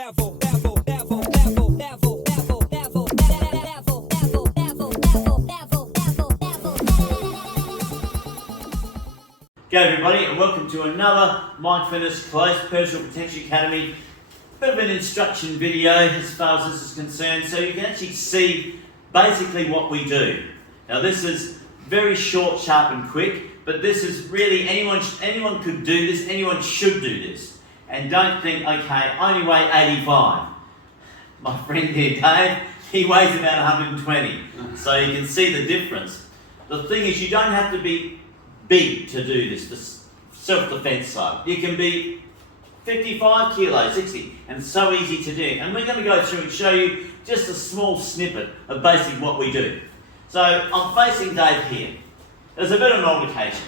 G'day everybody and welcome to another Mike Fitness Close Personal Protection Academy. Bit of an instruction video as far as this is concerned, so you can actually see basically what we do. Now this is very short, sharp and quick, but this is really anyone could do this, anyone should do this. And don't think, okay, I only weigh 85. My friend here, Dave, he weighs about 120. So you can see the difference. The thing is, you don't have to be big to do this, the self-defense side. You can be 55 kilos, 60, and so easy to do. And we're going to go through and show you just a small snippet of basically what we do. So I'm facing Dave here. There's a bit of an altercation.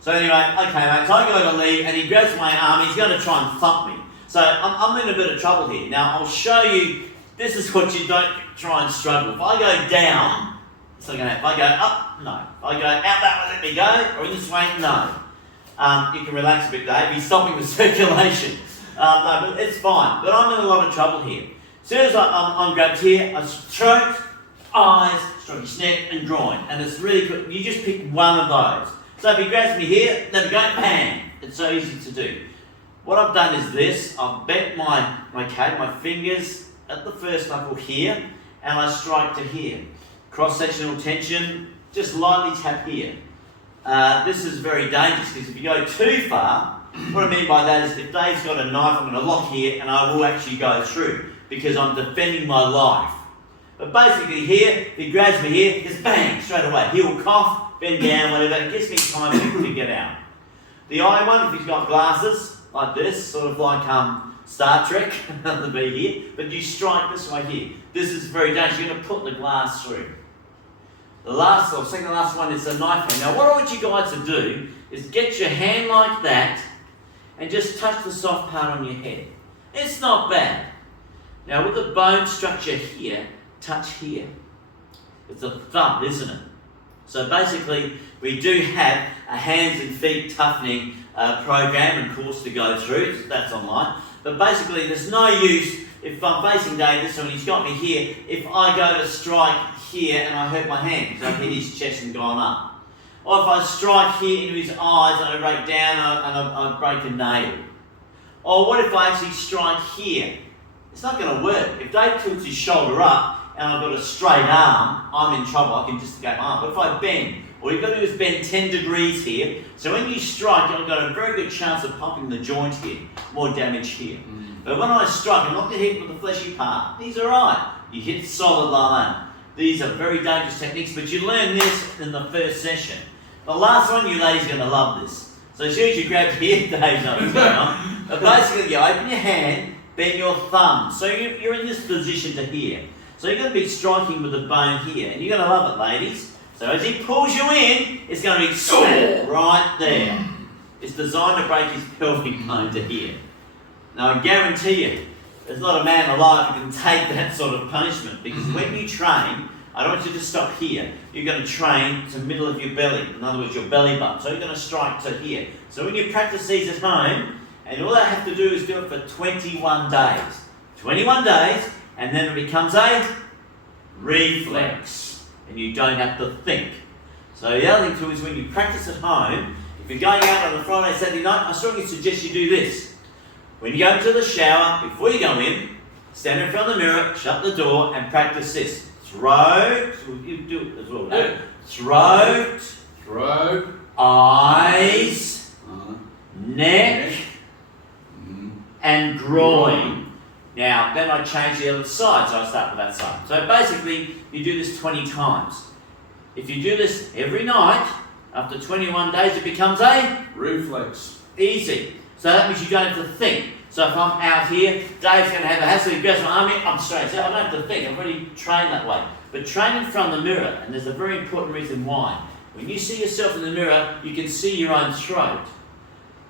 So anyway, okay mate, so I go to leave and he grabs my arm, he's going to try and thump me. So I'm in a bit of trouble here. Now I'll show you, this is what you don't try and struggle. If I go down, it's not going to happen. If I go up, no. If I go out that way, let me go, or in this way, no. You can relax a bit, Dave. He's stopping the circulation. No, but it's fine. But I'm in a lot of trouble here. As soon as I'm grabbed here, I stroke, eyes, stroke his neck, and groin. And it's really good. You just pick one of those. So if he grabs me here, let me go, bang. It's so easy to do. What I've done is this. I've bent my fingers at the first knuckle here, and I strike to here. Cross-sectional tension, just lightly tap here. This is very dangerous because if you go too far, what I mean by that is if Dave's got a knife, I'm going to lock here and I will actually go through because I'm defending my life. But basically here, if he grabs me here, just bang, straight away. He'll cough, bend down, whatever. It gives me time to get out. The eye one, if he's got glasses like this, sort of like Star Trek, the be here, but you strike this way here. This is very dangerous. You're going to put the glass through. The last or second to last one is the knife hand. Now what I want you guys to do is get your hand like that and just touch the soft part on your head. It's not bad. Now with the bone structure here, touch here. It's a thumb, isn't it? So basically we do have a hands and feet toughening program and course to go through. That's online. But basically there's no use if I'm facing Dave this and he's got me here, if I go to strike here and I hurt my hand because I've hit his chest and gone up. Or if I strike here into his eyes and I break down and I break a nail. Or what if I actually strike here? It's not going to work. If Dave tilts his shoulder up and I've got a straight arm, I'm in trouble. I can just go my arm. But if I bend, all you've got to do is bend 10 degrees here. So when you strike, you've got a very good chance of pumping the joint here. More damage here. But when I strike, I'm not going to hit with the fleshy part. He's alright. You hit solid line. These are very dangerous techniques, but you learn this in the first session. The last one, you ladies are going to love this. So as soon as you grab here, Dave's not what's going on. But basically, you open your hand, bend your thumb. So you're in this position to here. So you're going to be striking with the bone here, and you're going to love it, ladies. So as he pulls you in, it's going to be smack right there. It's designed to break his pelvic bone to here. Now I guarantee you, there's not a man alive who can take that sort of punishment because when you train, I don't want you to stop here. You're going to train to the middle of your belly. In other words, your belly button. So you're going to strike to here. So when you practice these at home, and all I have to do is do it for 21 days. 21 days, and then it becomes a reflex. And you don't have to think. So the other thing too is when you practice at home, if you're going out on a Friday, Saturday night, I strongly suggest you do this. When you go into the shower, before you go in, stand in front of the mirror, shut the door, and practice this. Throat, you do it as well. Yeah. Throat, eyes, neck, and groin. Now, then I change the other side, so I start with that side. So basically, you do this 20 times. If you do this every night, after 21 days, it becomes a reflex. Easy. So that means you don't have to think. So if I'm out here, Dave's going to have a hassle, he grabs my arm in, I'm straight. So I don't have to think, I've already trained that way. But train in front of the mirror, and there's a very important reason why. When you see yourself in the mirror, you can see your own throat.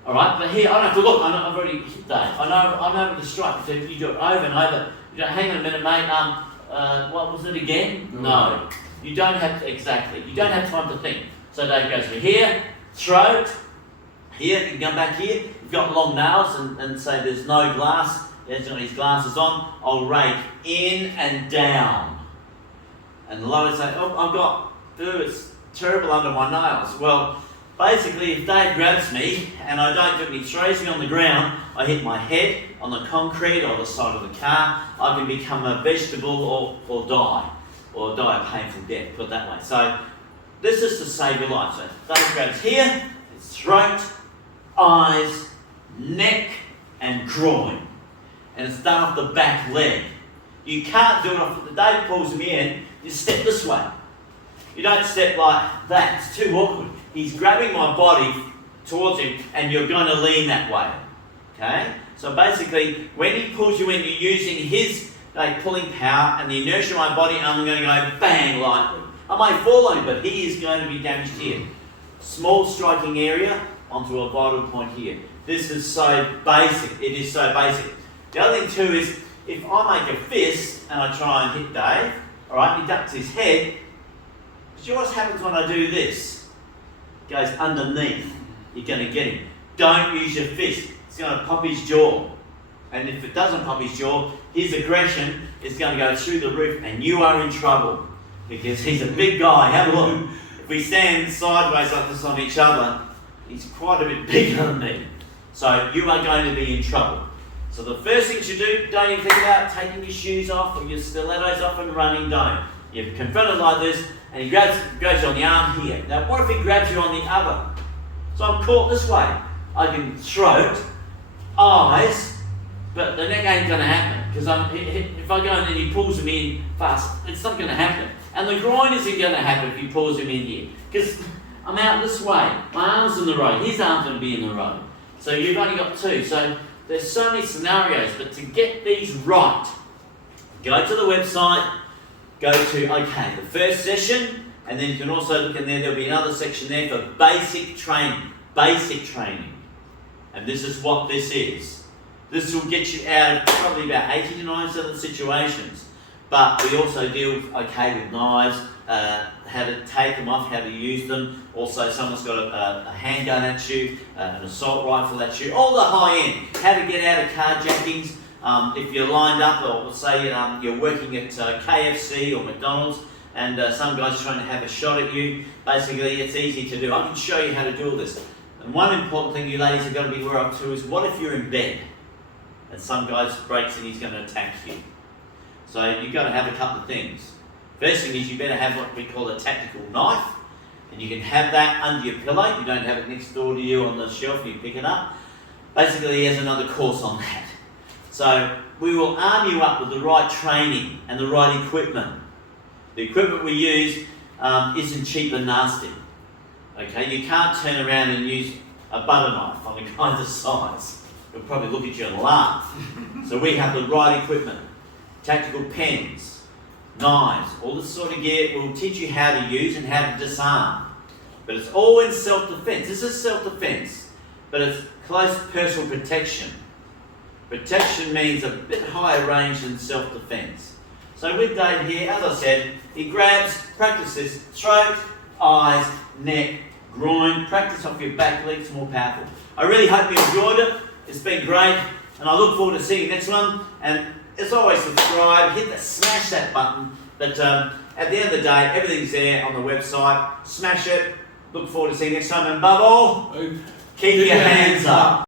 Alright, but here, I don't have to look, I've already hit Dave. I know the strike, so you do it over and over. You don't, hang on a minute mate, what was it again? No. You don't have to, exactly, you don't have time to think. So Dave goes for here, throat, here, you can come back here. You've got long nails and say there's no glass he hasn't got his glasses on, I'll rake in and down. And the lower say, oh, I've got, it's terrible under my nails. Well, basically, if Dave grabs me and I don't get me, throws me on the ground, I hit my head on the concrete or the side of the car, I can become a vegetable or die a painful death, put it that way. So this is to save your life. So Dave grabs here, his throat, eyes, neck and groin. And it's done off the back leg. You can't do it off, the Dave pulls me in, you step this way. You don't step like that, it's too awkward. He's grabbing my body towards him and you're going to lean that way. Okay? So basically, when he pulls you in, you're using his pulling power and the inertia of my body, and I'm going to go bang lightly. I may fall on him, but he is going to be damaged here. Small striking area onto a vital point here. This is so basic. It is so basic. The other thing too is, if I make a fist and I try and hit Dave, alright, he ducks his head. See what happens when I do this? It goes underneath. You're going to get him. Don't use your fist. It's going to pop his jaw. And if it doesn't pop his jaw, his aggression is going to go through the roof and you are in trouble. Because he's a big guy. Have a look. If we stand sideways like this on each other, he's quite a bit bigger than me. So you are going to be in trouble. So the first thing you do, don't even think about taking your shoes off or your stilettos off and running, don't. You're confronted like this and he grabs you on the arm here. Now what if he grabs you on the other? So I'm caught this way. I can throat, eyes, but the neck ain't going to happen. Because if I go and then he pulls him in fast, it's not going to happen. And the groin isn't going to happen if he pulls him in here. Because I'm out this way. My arm's in the road. His arm's going to be in the road. So you've only got two. So there's so many scenarios. But to get these right, go to the website, go to, okay, the first session, and then you can also look in there, there'll be another section there for basic training. Basic training. And this is what this is. This will get you out of probably about 80 to 90% of the situations. But we also deal, with knives, how to take them off, how to use them. Also, someone's got a handgun at you, an assault rifle at you, all the high end. How to get out of carjackings. If you're lined up, or say you're working at KFC or McDonald's, and some guy's trying to have a shot at you, basically it's easy to do. I can show you how to do all this. And one important thing you ladies have got to be aware of too is, what if you're in bed and some guy breaks and he's going to attack you? So you've got to have a couple of things. First thing is, you better have what we call a tactical knife, and you can have that under your pillow. You don't have it next door to you on the shelf, you pick it up. Basically, there's another course on that. So we will arm you up with the right training and the right equipment. The equipment we use isn't cheap and nasty. Okay, you can't turn around and use a butter knife on a kind of size. They'll probably look at you and laugh. So we have the right equipment. Tactical pens, knives, all this sort of gear. We'll teach you how to use and how to disarm. But it's all in self-defense. This is self-defense, but it's close personal protection. Protection means a bit higher range than self-defense. So with Dave here, as I said, he grabs, practices throat, eyes, neck, groin, practice off your back legs, more powerful. I really hope you enjoyed it. It's been great, and I look forward to seeing you next one. And as always, subscribe, smash that button. But at the end of the day, everything's there on the website. Smash it. Look forward to seeing you next time. And above all, keep your hands up.